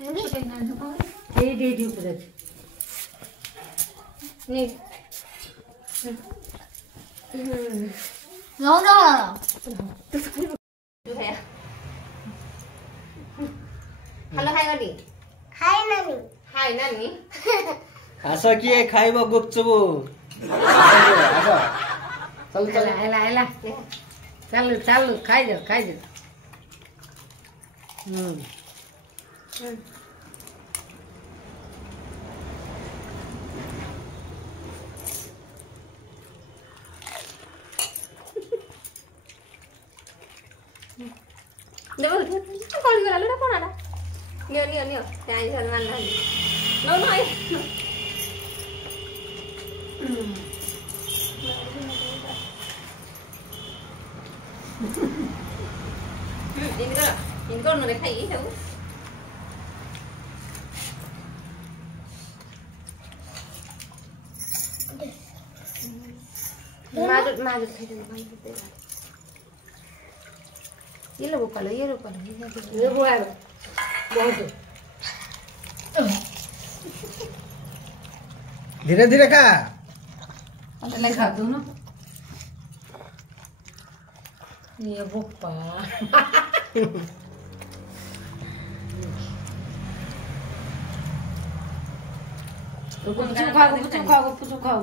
they ऊपर नहीं 너무 chú thấy à hello hai con đi hai nani आशा किए खाइब गुपचुप आशा चल चल आइला चल खाइ जा Nếu mà con đi là lúc đó con nào đó nhiều thì anh sẽ ăn này nó nói nhìn con này thấy ý đâu mà được thấy được mà ये लो colour ये वो है बहुत धीरे धीरे खा मैं खा दूँ ना ये बुप्पा गुपचुप खाओ